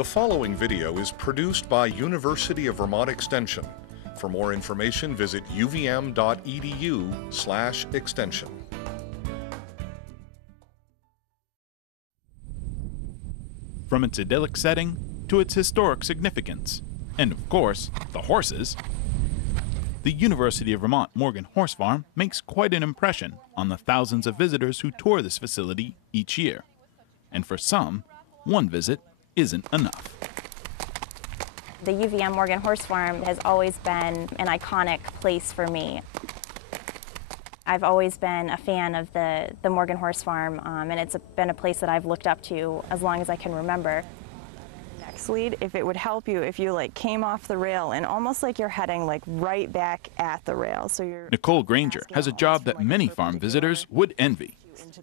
The following video is produced by University of Vermont Extension. For more information, visit uvm.edu/extension. From its idyllic setting to its historic significance, and of course, the horses, the University of Vermont Morgan Horse Farm makes quite an impression on the thousands of visitors who tour this facility each year. And for some, one visit isn't enough. The UVM Morgan Horse Farm has always been an iconic place for me. I've always been a fan of the Morgan Horse Farm, and it's been a place that I've looked up to as long as I can remember. Next lead, if it would help you if you came off the rail and almost like you're heading right back at the rail. So you're Nicole Granger has a job that many farm visitors would envy.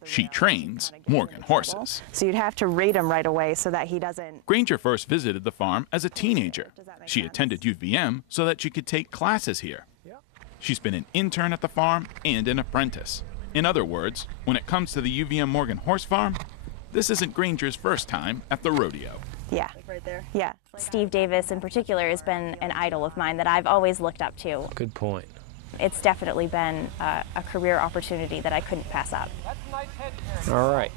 She trains Morgan horses. So you'd have to rate him right away so that he doesn't... Granger first visited the farm as a teenager. She attended UVM so that she could take classes here. She's been an intern at the farm and an apprentice. In other words, when it comes to the UVM Morgan Horse Farm, this isn't Granger's first time at the rodeo. Yeah. Right there? Yeah. Steve Davis in particular has been an idol of mine that I've always looked up to. Good point. It's definitely been a career opportunity that I couldn't pass up. All right.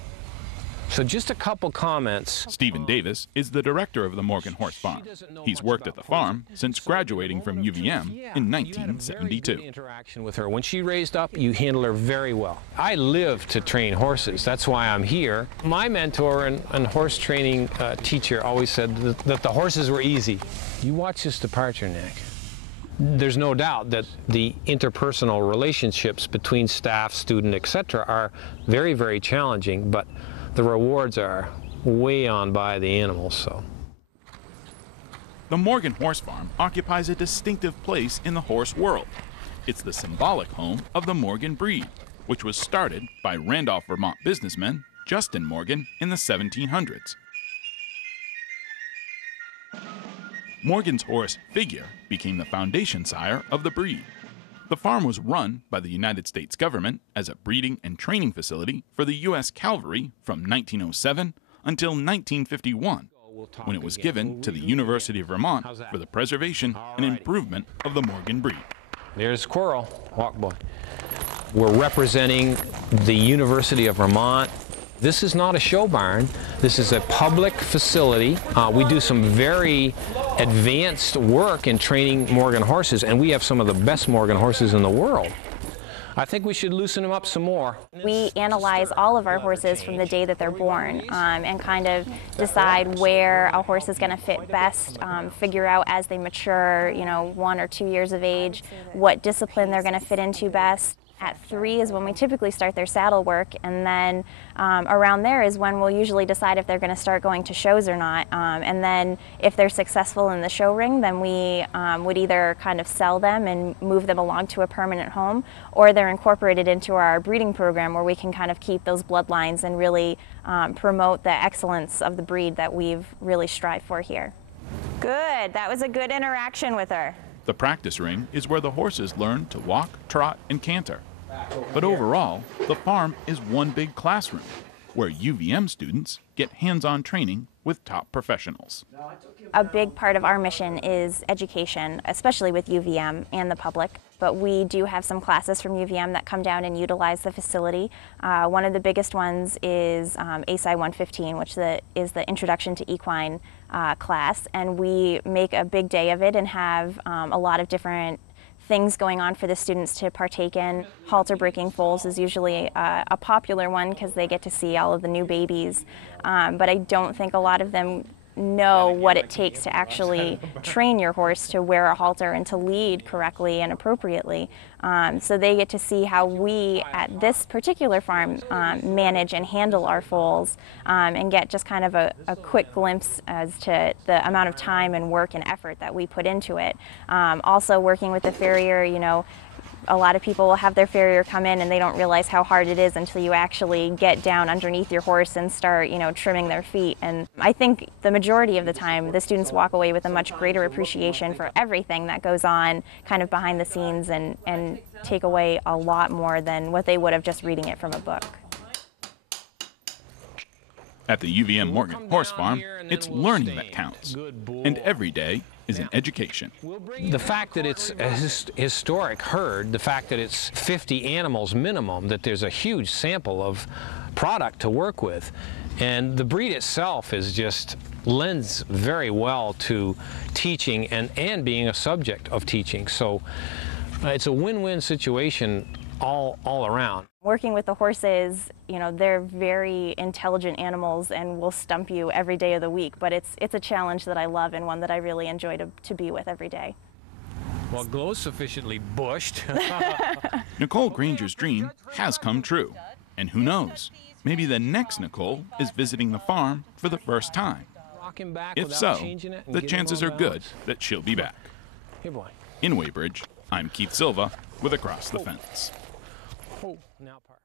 So just a couple comments. Stephen Davis is the director of the Morgan Horse Farm. He's worked at the farm since graduating from UVM in 1972. Interaction with her. When she raised up, you handle her very well. I live to train horses. That's why I'm here. My mentor and horse training teacher always said that the horses were easy. You watch this departure, Nick. There's no doubt that the interpersonal relationships between staff, student, etc. are very, very challenging, but the rewards are way on by the animals. So, the Morgan Horse Farm occupies a distinctive place in the horse world. It's the symbolic home of the Morgan breed, which was started by Randolph, Vermont businessman Justin Morgan in the 1700s. Morgan's horse Figure became the foundation sire of the breed. The farm was run by the United States government as a breeding and training facility for the U.S. Cavalry from 1907 until 1951, when it was given to the University of Vermont for the preservation and improvement of the Morgan breed. There's Squirrel. Walk, boy. We're representing the University of Vermont. This is not a show barn. This is a public facility. We do some very advanced work in training Morgan horses, and we have some of the best Morgan horses in the world. I think we should loosen them up some more. We analyze all of our horses from the day that they're born and kind of decide where a horse is going to fit best, figure out as they mature, 1 or 2 years of age, what discipline they're going to fit into best. At 3 is when we typically start their saddle work, and then around there is when we'll usually decide if they're going to start going to shows or not. And then if they're successful in the show ring, then we would either kind of sell them and move them along to a permanent home, or they're incorporated into our breeding program where we can kind of keep those bloodlines and really promote the excellence of the breed that we've really strived for here. Good. That was a good interaction with her. The practice ring is where the horses learn to walk, trot, and canter. But overall, the farm is one big classroom where UVM students get hands-on training with top professionals. A big part of our mission is education, especially with UVM and the public. But we do have some classes from UVM that come down and utilize the facility. One of the biggest ones is ASI 115, which is the Introduction to Equine class. And we make a big day of it and have a lot of different things going on for the students to partake in. Halter breaking foals is usually a popular one because they get to see all of the new babies, but I don't think a lot of them know what it takes to actually train your horse to wear a halter and to lead correctly and appropriately. So they get to see how we at this particular farm manage and handle our foals and get just kind of a quick glimpse as to the amount of time and work and effort that we put into it. Also working with the farrier, a lot of people will have their farrier come in and they don't realize how hard it is until you actually get down underneath your horse and start, trimming their feet. And I think the majority of the time the students walk away with a much greater appreciation for everything that goes on kind of behind the scenes and take away a lot more than what they would have just reading it from a book. At the UVM Morgan Horse Farm, it's learning that counts, and every day is an education. The fact that it's a historic herd, the fact that it's 50 animals minimum, that there's a huge sample of product to work with, and the breed itself is just lends very well to teaching and being a subject of teaching. So it's a win-win situation all around. Working with the horses, you know, they're very intelligent animals and will stump you every day of the week, but it's a challenge that I love and one that I really enjoy to be with every day. Well, Glow's sufficiently bushed. Nicole Granger's dream has come true. And who knows, maybe the next Nicole is visiting the farm for the first time. If so, the chances are good that she'll be back. Here, boy. In Weybridge, I'm Keith Silva with Across the Fence. Oh, now part.